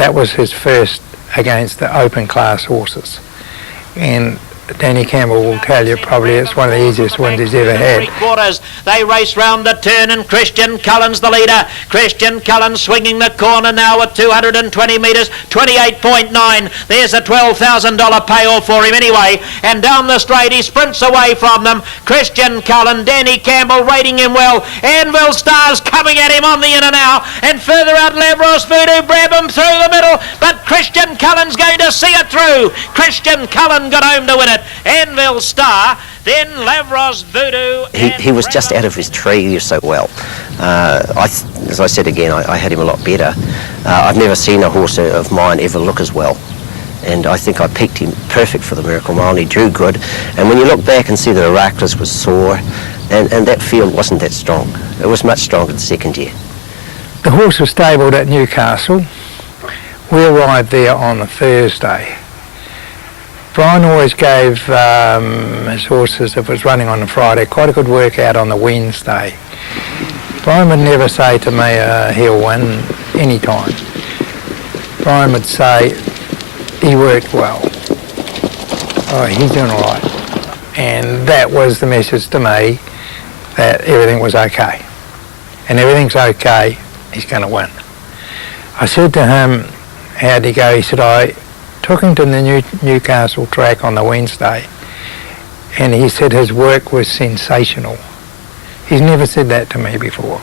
that was his first against the open class horses. And Danny Campbell will tell you probably it's one of the easiest ones he's ever had. They race round the turn and Christian Cullen's the leader. Christian Cullen swinging the corner now at 220 metres, 28.9. There's a $12,000 payoff for him anyway. And down the straight he sprints away from them. Christian Cullen, Danny Campbell rating him well. Anvil Stars coming at him on the inner now. And further out Lavros Voodoo grab him through the middle. But Christian Cullen's going to see it through. Christian Cullen got home to win it. Anvil Star, then Lavros Voodoo. He was just out of his tree so well. As I said again, I had him a lot better. I've never seen a horse of mine ever look as well. And I think I picked him perfect for the Miracle Mile, and he drew good. And when you look back and see the Heracles was sore, and that field wasn't that strong. It was much stronger the second year. The horse was stabled at Newcastle. We arrived there on a Thursday. Brian always gave his horses, if it was running on a Friday, quite a good workout on the Wednesday. Brian would never say to me, he'll win any time. Brian would say, he worked well. Oh, he's doing all right. And that was the message to me, that everything was okay. And everything's okay, he's going to win. I said to him, how'd he go? He said, I took him to the Newcastle track on the Wednesday, and he said his work was sensational. He's never said that to me before.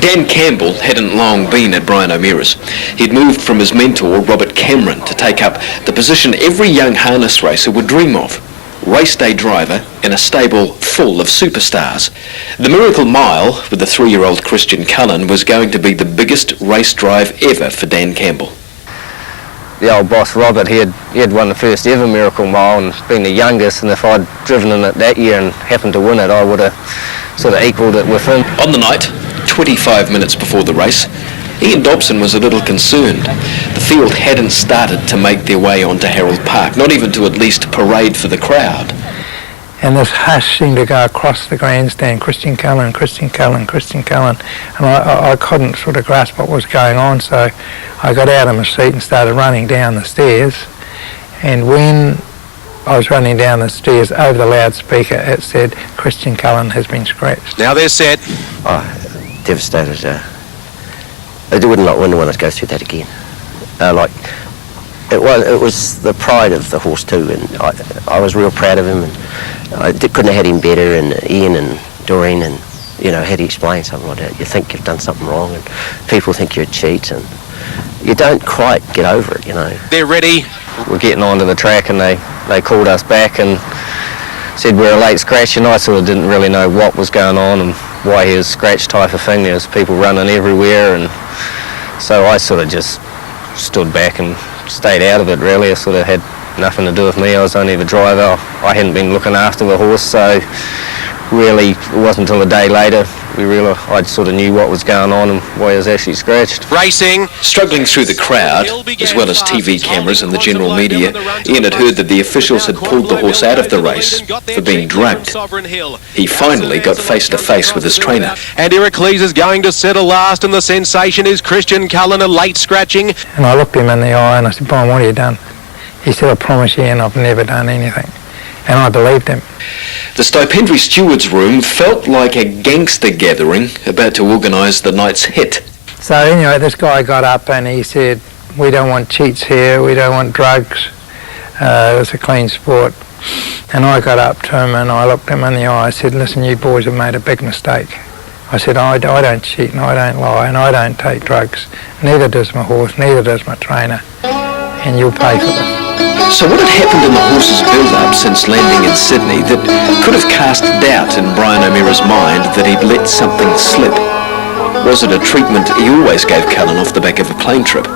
Dan Campbell hadn't long been at Brian O'Meara's. He'd moved from his mentor, Robert Cameron, to take up the position every young harness racer would dream of: race day driver in a stable full of superstars. The Miracle Mile, with the 3-year-old Christian Cullen, was going to be the biggest race drive ever for Dan Campbell. The old boss Robert, he had won the first ever Miracle Mile and been the youngest, and if I'd driven in it that year and happened to win it, I would have sort of equalled it with him. On the night, 25 minutes before the race, Ian Dobson was a little concerned. The field hadn't started to make their way onto Harold Park, not even to at least parade for the crowd. And this hush seemed to go across the grandstand, Christian Cullen, Christian Cullen, Christian Cullen. And I couldn't sort of grasp what was going on, so I got out of my seat and started running down the stairs. And when I was running down the stairs, over the loudspeaker, it said, Christian Cullen has been scratched. Now they're set. Oh, devastated. I wouldn't want to go through that again. It was the pride of the horse too, and I was real proud of him, and I couldn't have had him better, and Ian and Doreen, and had he explained something like that, you think you've done something wrong, and people think you're a cheat, and you don't quite get over it, They're ready. We're getting onto the track, and they called us back and said we're a late scratch, and I sort of didn't really know what was going on and why he was scratched type of thing. There was people running everywhere, and so I sort of just stood back and stayed out of it, really. It sort of had nothing to do with me. I was only the driver. I hadn't been looking after the horse, so really it wasn't until a day later I sort of knew what was going on and why he was actually scratched. Racing. Struggling through the crowd, as well as TV cameras and the general media, Ian had heard that the officials had pulled the horse out of the race for being drugged. He finally got face to face with his trainer. And Heracles is going to settle last, and the sensation is Christian Cullen, a late scratching. And I looked him in the eye and I said, Brian, what have you done? He said, I promise you, and I've never done anything. And I believed him. The Stipendiary Stewards' room felt like a gangster gathering about to organise the night's hit. So anyway, this guy got up and he said, we don't want cheats here, we don't want drugs, it's a clean sport. And I got up to him and I looked him in the eye, I said, listen, you boys have made a big mistake. I said, I don't cheat and I don't lie and I don't take drugs. Neither does my horse, neither does my trainer. And you'll pay for this. So what had happened in the horse's build-up since landing in Sydney that could have cast doubt in Brian O'Meara's mind that he'd let something slip? Was it a treatment he always gave Cullen off the back of a plane trip?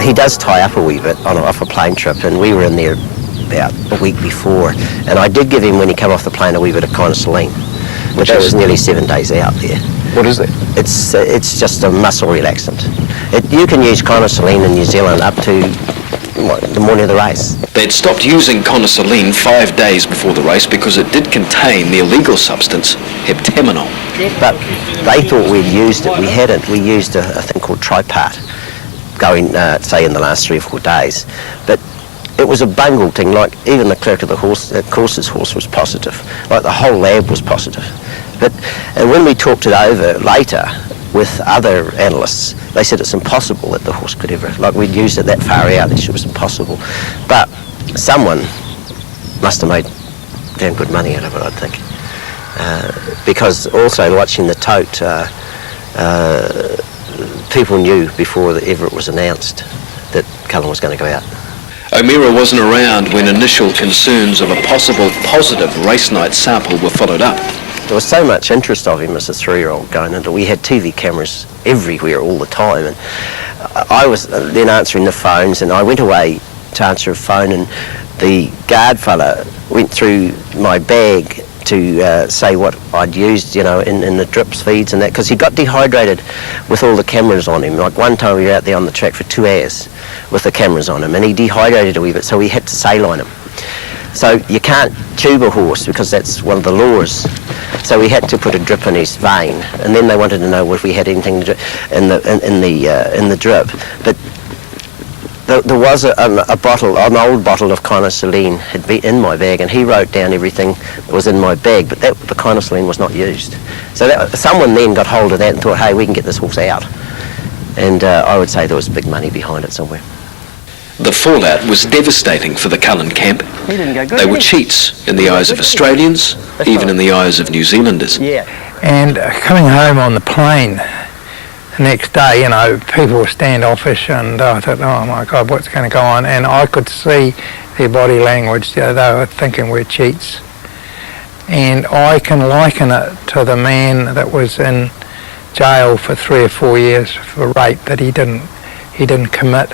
He does tie up a wee bit off a plane trip, and we were in there about a week before, and I did give him, when he came off the plane, a wee bit of conosoline, but that was nearly 7 days out there. What is it? It's just a muscle relaxant. You can use conosoline in New Zealand up to the morning of the race. They'd stopped using conosoline 5 days before the race because it did contain the illegal substance, heptaminol. But they thought we'd used it. We hadn't. We used a thing called Tripart. going, say, in the last 3 or 4 days. But it was a bungled thing. Like, even the clerk of the course's horse was positive. Like, the whole lab was positive. But when we talked it over later with other analysts, they said it's impossible that the horse could ever, like, we'd used it that far out, they said it was impossible. But someone must have made damn good money out of it, I think. Because also watching the tote, people knew before ever it was announced that Cullen was going to go out. O'Meara wasn't around when initial concerns of a possible positive race night sample were followed up. There was so much interest of him as a 3-year-old going into. We had TV cameras everywhere all the time, and I was then answering the phones, and I went away to answer a phone, and the guard fella went through my bag to say what I'd used, you know, in the drips, feeds and that, because he got dehydrated with all the cameras on him. Like, one time we were out there on the track for 2 hours with the cameras on him, and he dehydrated a wee bit, so we had to saline him. So you can't tube a horse because that's one of the laws. So we had to put a drip in his vein, and then they wanted to know if we had anything in the drip. But there was a bottle, an old bottle of Saline had been in my bag, and he wrote down everything that was in my bag, but the Saline was not used. So someone then got hold of that and thought, hey, we can get this horse out. And I would say there was big money behind it somewhere. The fallout was devastating for the Cullen camp. He didn't go good. They were cheats in the eyes of Australians, even in the eyes of New Zealanders. Yeah. And coming home on the plane the next day, you know, people were standoffish, and I thought, oh my God, what's going to go on? And I could see their body language. You know, they were thinking we're cheats. And I can liken it to the man that was in jail for 3 or 4 years for rape that he didn't commit,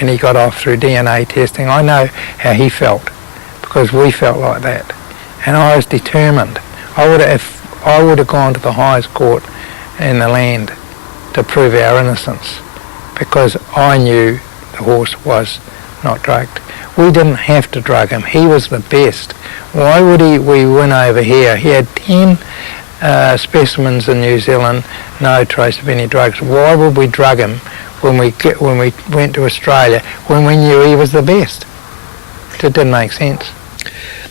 and he got off through DNA testing. I know how he felt, because we felt like that. And I was determined. I would have gone to the highest court in the land to prove our innocence, because I knew the horse was not drugged. We didn't have to drug him. He was the best. Why would we win over here? He had 10 specimens in New Zealand, no trace of any drugs. Why would we drug him when we went to Australia, when we knew he was the best? It didn't make sense.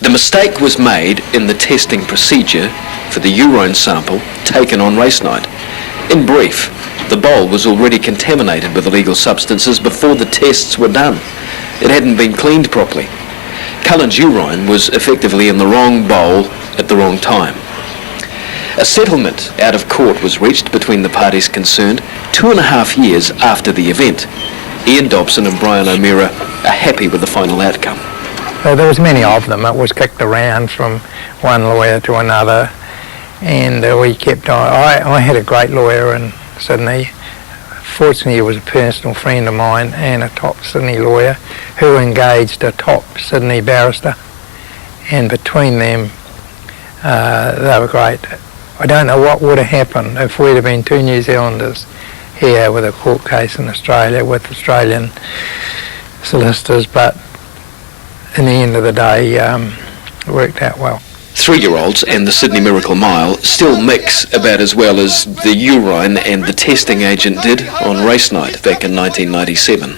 The mistake was made in the testing procedure for the urine sample taken on race night. In brief, the bowl was already contaminated with illegal substances before the tests were done. It hadn't been cleaned properly. Cullen's urine was effectively in the wrong bowl at the wrong time. A settlement out of court was reached between the parties concerned 2.5 years after the event. Ian Dobson and Brian O'Meara are happy with the final outcome. There was many of them. It was kicked around from one lawyer to another, and we kept on. I had a great lawyer in Sydney. Fortunately, he was a personal friend of mine and a top Sydney lawyer who engaged a top Sydney barrister, and between them they were great. I don't know what would have happened if we'd have been 2 New Zealanders here with a court case in Australia with Australian solicitors, but in the end of the day it worked out well. 3-year-olds and the Sydney Miracle Mile still mix about as well as the urine and the testing agent did on race night back in 1997.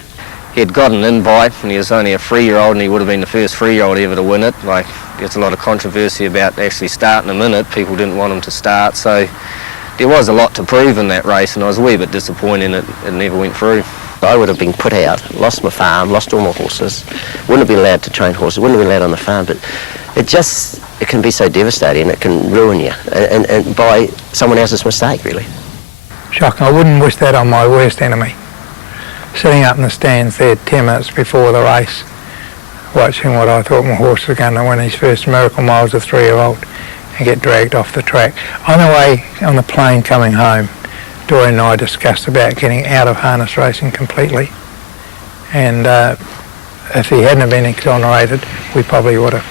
He had got an invite, and he was only a 3-year-old, and he would have been the first 3-year-old ever to win it. Like, there's a lot of controversy about actually starting him in it. People didn't want him to start, so there was a lot to prove in that race, and I was a wee bit disappointed it never went through. I would have been put out, lost my farm, lost all my horses, wouldn't have been allowed to train horses, wouldn't have been allowed on the farm, but it can be so devastating, it can ruin you, and by someone else's mistake, really. Shocking. I wouldn't wish that on my worst enemy. Sitting up in the stands there 10 minutes before the race, watching what I thought my horse was going to win his first Miracle Mile as a 3-year-old and get dragged off the track. On the way on the plane coming home, Dorian and I discussed about getting out of harness racing completely, and if he hadn't been exonerated, we probably would have.